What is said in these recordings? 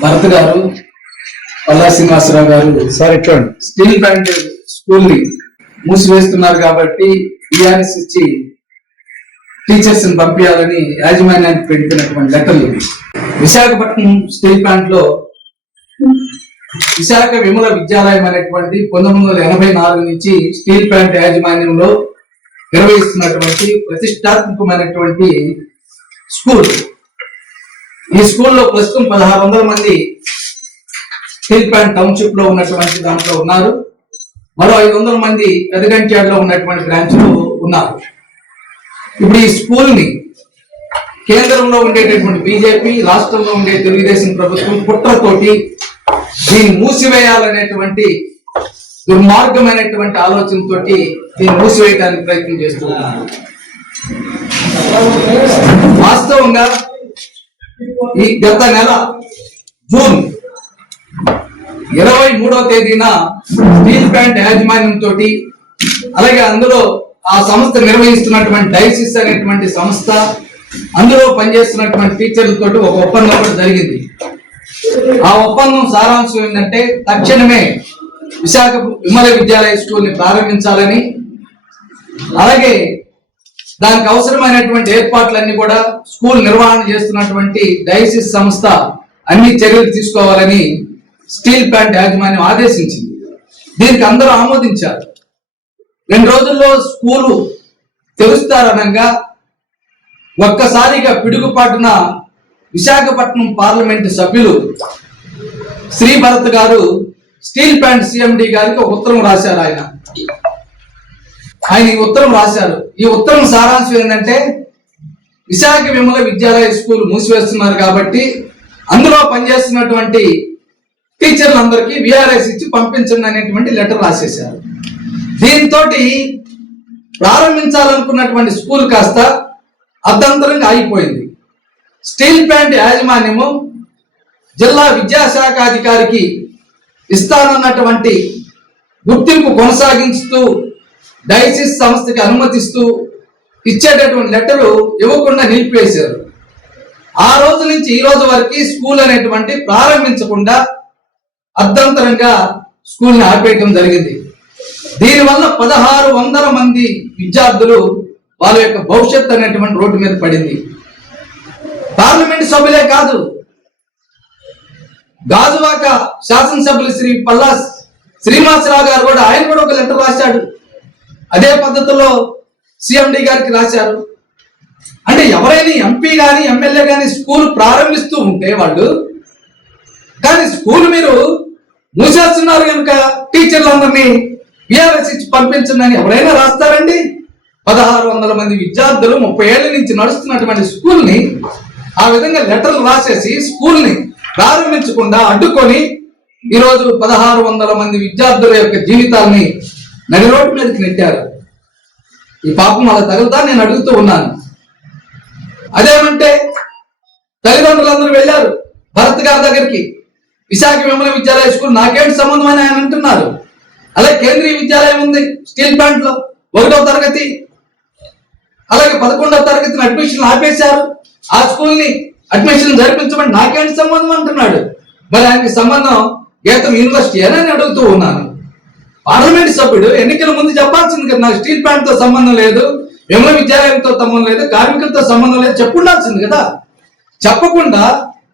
భరత్ గారు పల్లా శ్రీనివాసరావు గారు sir ఇట్లండి steel plant స్కూల్ని మూసివేస్తున్నారు కాబట్టి టిఆర్ఎస్ ఇచ్చి టీచర్స్ని పంపించాలని యాజమాన్యానికి పెట్టినటువంటి లెటర్లు. విశాఖపట్నం స్టీల్ ప్లాంట్లో విశాఖ విమల విద్యాలయం అనేటువంటి పంతొమ్మిది వందల ఎనభై నాలుగు నుంచి స్టీల్ ప్లాంట్ యాజమాన్యంలో నిర్వహిస్తున్నటువంటి ప్రతిష్టాత్మకమైనటువంటి స్కూల్ ఈ స్కూల్లో ప్రస్తుతం పదహారు వందల మంది స్టీల్ ప్యాంట్ టౌన్షిప్లో ఉన్నటువంటి దాంట్లో ఉన్నారు. మరో ఐదు వందల మంది పెదగంట్యాడులో ఉన్నటువంటి బ్రాంచ్లో ఉన్నారు. ఇప్పుడు ఈ స్కూల్ని కేంద్రంలో ఉండేటటువంటి బీజేపీ రాష్ట్రంలో ఉండే తెలుగుదేశం ప్రభుత్వం కుట్రతోటి దీన్ని మూసివేయాలనేటువంటి దుర్మార్గమైనటువంటి ఆలోచనతోటి దీన్ని మూసివేయడానికి ప్రయత్నం చేస్తున్నారు. వాస్తవంగా ఈ గత నెల జూన్ ఇరవై మూడవ తేదీన స్టీల్ ప్లాంట్ యాజమాన్యం తోటి అలాగే అందులో ఆ సంస్థ నిర్వహిస్తున్నటువంటి డైసిస్ అనేటువంటి సంస్థ అందులో పనిచేస్తున్నటువంటి టీచర్లతో ఒక ఒప్పందం కూడా జరిగింది. ఆ ఒప్పందం సారాంశం ఏంటంటే తక్షణమే విశాఖ విమల విద్యాలయ స్కూల్ని ప్రారంభించాలని అలాగే దానికి అవసరమైనటువంటి ఏర్పాట్లన్నీ కూడా స్కూల్ నిర్వహణ చేస్తున్నటువంటి డైసిస్ సంస్థ అన్ని చర్యలు తీసుకోవాలని స్టీల్ ప్లాంట్ యాజమాన్యం ఆదేశించింది. దీనికి అందరూ ఆమోదించారు. రెండు రోజుల్లో స్కూలు తెలుస్తారనగా ఒక్కసారిగా పిడుగుపాటున విశాఖపట్నం పార్లమెంటు సభ్యులు శ్రీ భరత్ గారు స్టీల్ ప్లాంట్ సిఎండి గారికి ఒక ఉత్తరం రాశారు ఆయన. ఆయన ఈ ఉత్తరం రాశారు ఈ ఉత్తరం సారాంశం ఏంటంటే విశాఖ విమల విద్యాలయ స్కూల్ మూసివేస్తున్నారు కాబట్టి అందులో పనిచేస్తున్నటువంటి టీచర్లందరికీ విఆర్ఎస్ ఇచ్చి పంపించండి అనేటువంటి లెటర్ రాసేశారు. దీంతో ప్రారంభించాలనుకున్నటువంటి స్కూల్ కాస్త అర్ధంతరంగా ఆగిపోయింది. స్టీల్ ప్లాంట్ యాజమాన్యము జిల్లా విద్యాశాఖ అధికారికి ఇస్తానన్నటువంటి గుర్తింపు కొనసాగిస్తూ డైసిస్ సంస్థకి అనుమతిస్తూ ఇచ్చేటటువంటి లెటరు ఇవ్వకుండా నిలిపివేశారు. ఆ రోజు నుంచి ఈ రోజు వరకు స్కూల్ అనేటువంటి ప్రారంభించకుండా అర్ధంతరంగా స్కూల్ని ఆపేయటం జరిగింది. దీనివల్ల పదహారు వందల మంది విద్యార్థులు వాళ్ళ యొక్క భవిష్యత్తు అనేటువంటి రోడ్డు మీద పడింది. పార్లమెంట్ సభ్యులే కాదు గాజువాక శాసనసభ్యులు శ్రీ పల్లా శ్రీనివాసరావు గారు కూడా ఆయన కూడా ఒక లెటర్ రాశాడు. అదే పద్ధతిలో సిఎండి గారికి రాశారు. అంటే ఎవరైనా ఎంపీ గాని ఎమ్మెల్యే గాని స్కూల్ ప్రారంభిస్తూ ఉంటే వాళ్ళు కానీ స్కూల్ మీరు మూసేస్తున్నారు కనుక టీచర్లందరినీ బీఆర్ఎస్ ఇచ్చి పంపించండి ఎవరైనా రాస్తారండి? పదహారు వందల మంది విద్యార్థులు ముప్పై ఏళ్ళ నుంచి నడుస్తున్నటువంటి స్కూల్ని ఆ విధంగా లెటర్లు రాసేసి స్కూల్ని ప్రారంభించకుండా అడ్డుకొని ఈరోజు పదహారు వందల మంది విద్యార్థుల యొక్క జీవితాల్ని నడి రోడ్డు మీదకి నెట్టారు. ఈ పాపం అలా తగులుతా నేను అడుగుతూ ఉన్నాను. అదేమంటే తల్లిదండ్రులందరూ వెళ్ళారు భరత్ గారి దగ్గరికి. విశాఖ విమల విద్యాలయ స్కూల్ నాకేంటి సంబంధం అని ఆయన అంటున్నారు. అలాగే కేంద్రీయ విద్యాలయం ఉంది స్టీల్ ప్లాంట్లో ఒకటో తరగతి. అలాగే పదకొండవ తరగతిని అడ్మిషన్ ఆపేశారు. ఆ స్కూల్ని అడ్మిషన్ జరిపించమని నాకేంటి సంబంధం అంటున్నాడు. మరి ఆయనకి సంబంధం గీతం యూనివర్సిటీ అని అడుగుతూ ఉన్నాను. పార్లమెంట్ సభ్యుడు ఎన్నికల ముందు చెప్పాల్సింది కదా నాకు స్టీల్ ప్లాంట్తో సంబంధం లేదు విమల విద్యాలయంతో సంబంధం లేదు కార్మికులతో సంబంధం లేదు చెప్పుండాల్సింది కదా. చెప్పకుండా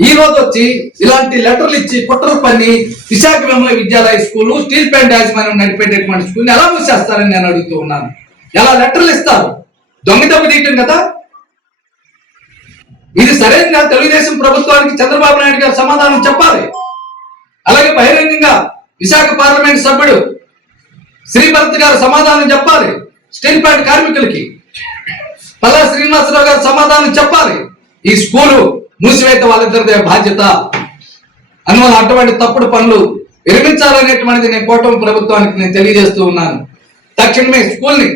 ఈ రోజు వచ్చి ఇలాంటి లెటర్లు ఇచ్చి కుట్రలు పని Visakha Vimala Vidyalaya school steel plant యాజమాన్యం నడిపేటటువంటి స్కూల్ ఎలా మూసేస్తారని నేను అడుగుతూ ఉన్నాను. ఎలా లెటర్లు ఇస్తారు? దొంగ దెబ్బ తీయటం కదా? ఇది సరైన తెలుగుదేశం ప్రభుత్వానికి చంద్రబాబు నాయుడు గారు సమాధానం చెప్పాలి. అలాగే బహిరంగంగా విశాఖ పార్లమెంట్ సభ్యుడు శ్రీభరత్ గారు సమాధానం చెప్పాలి. స్టీల్ ప్లాంట్ కార్మికులకి. పల్లా శ్రీనివాసరావు గారు సమాధానం చెప్పాలి. ఈ స్కూలు మూసివేత వాళ్ళిద్దరిదే బాధ్యత. అందువల్ల అటువంటి తప్పుడు పనులు విరమించాలనేటువంటిది నేను కూటమి ప్రభుత్వానికి నేను తెలియజేస్తూ ఉన్నాను. తక్షణమే స్కూల్ని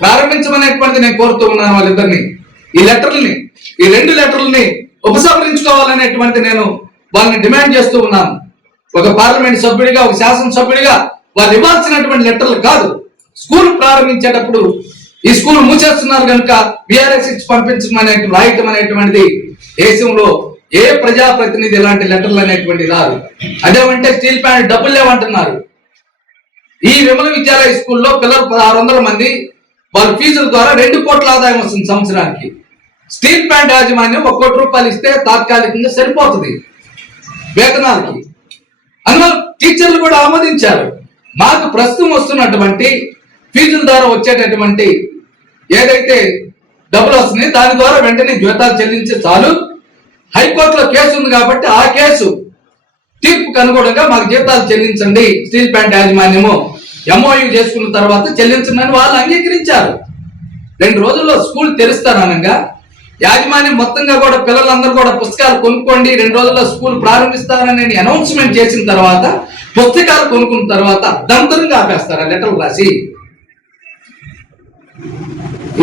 ప్రారంభించమనేటువంటిది నేను కోరుతూ ఉన్నాను వాళ్ళిద్దరిని. ఈ లెటర్లని ఈ రెండు లెటర్లని ఉపసంహరించుకోవాలనేటువంటి నేను వాళ్ళని డిమాండ్ చేస్తూ ఉన్నాను. ఒక పార్లమెంట్ సభ్యుడిగా ఒక శాసనసభ్యుడిగా వాళ్ళు ఇవ్వాల్సినటువంటి లెటర్లు కాదు. స్కూల్ ప్రారంభించేటప్పుడు ఈ స్కూల్ మూసేస్తున్నారు కనుక బీఆర్ఎస్ ఇచ్చి పంపించడం అనే రాయటం అనేటువంటిది దేశంలో ఏ ప్రజాప్రతినిధి ఇలాంటి లెటర్లు అనేటువంటి రాదు. అదేమంటే స్టీల్ ప్లాంట్ డబ్బులు లేవంటున్నారు. ఈ విమల విద్యాలయ స్కూల్లో పిల్లలు పదహారు వందల మంది వాళ్ళ ఫీజుల ద్వారా రెండు కోట్ల ఆదాయం వస్తుంది సంవత్సరానికి. స్టీల్ ప్లాంట్ యాజమాన్యం ఒక కోటి రూపాయలు ఇస్తే తాత్కాలికంగా సరిపోతుంది. వేతనాలకి. అందువల్ల టీచర్లు కూడా ఆమోదించారు. మాకు ప్రస్తుతం వస్తున్నటువంటి ఫీజుల ద్వారా వచ్చేటటువంటి ఏదైతే డబ్బులు వస్తుంది దాని ద్వారా వెంటనే జీతాలు చెల్లించే చాలు. హైకోర్టులో కేసు ఉంది కాబట్టి ఆ కేసు తీర్పుకు అనుగుణంగా మాకు జీతాలు చెల్లించండి. స్టీల్ ప్లాంట్ యాజమాన్యము ఎంఓయు చేసుకున్న తర్వాత చెల్లించండి వాళ్ళు అంగీకరించారు. రెండు రోజుల్లో స్కూల్ తెరుస్తారనగా యాజమాన్యం మొత్తంగా కూడా పిల్లలందరూ కూడా పుస్తకాలు కొనుక్కోండి రెండు రోజుల్లో స్కూల్ ప్రారంభిస్తారని అనౌన్స్మెంట్ చేసిన తర్వాత పుస్తకాలు కొనుక్కున్న తర్వాత దంతరంగా ఆపేస్తారు ఆ లెటర్లు రాసి.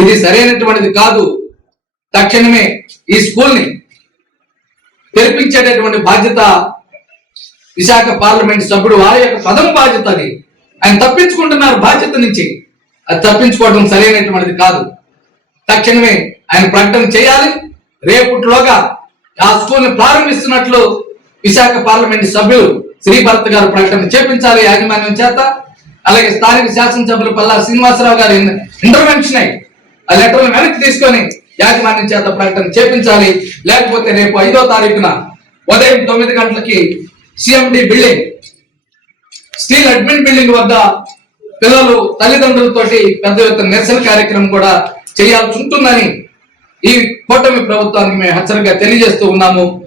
ఇది సరైనటువంటిది కాదు. తక్షణమే ఈ స్కూల్ని తెరిపించేటటువంటి బాధ్యత విశాఖ పార్లమెంట్ సభ్యుడు వారి యొక్క పదం బాధ్యత అది ఆయన తప్పించుకుంటున్నారు బాధ్యత నుంచి. అది తప్పించుకోవడం సరైనటువంటిది కాదు. తక్షణమే ఆయన ప్రకటన చేయాలి. రేపటిలోగా ఆ స్కూల్ని ప్రారంభిస్తున్నట్లు విశాఖ పార్లమెంట్ సభ్యులు శ్రీభరత్ గారు ప్రకటన చేపించాలి యాజమాన్యం చేత. అలాగే స్థానిక శాసనసభ్యులు పల్లా శ్రీనివాసరావు గారి ఇంటర్వెన్షన్ అయ్యి ఆ లెటర్ను వెనక్కి తీసుకొని యాజమాన్యం చేత ప్రకటన చేపించాలి. లేకపోతే రేపు ఐదో తారీఖున ఉదయం తొమ్మిది గంటలకి CMD building steel admin building వద్ద పిల్లలు తల్లిదండ్రులతోటి పెద్ద ఎత్తున నిరసన కార్యక్రమం కూడా చేయాల్సి ఉంటుందని ఈ కూటమి ప్రభుత్వానికి మేము హెచ్చరిక తెలియజేస్తూ ఉన్నాము.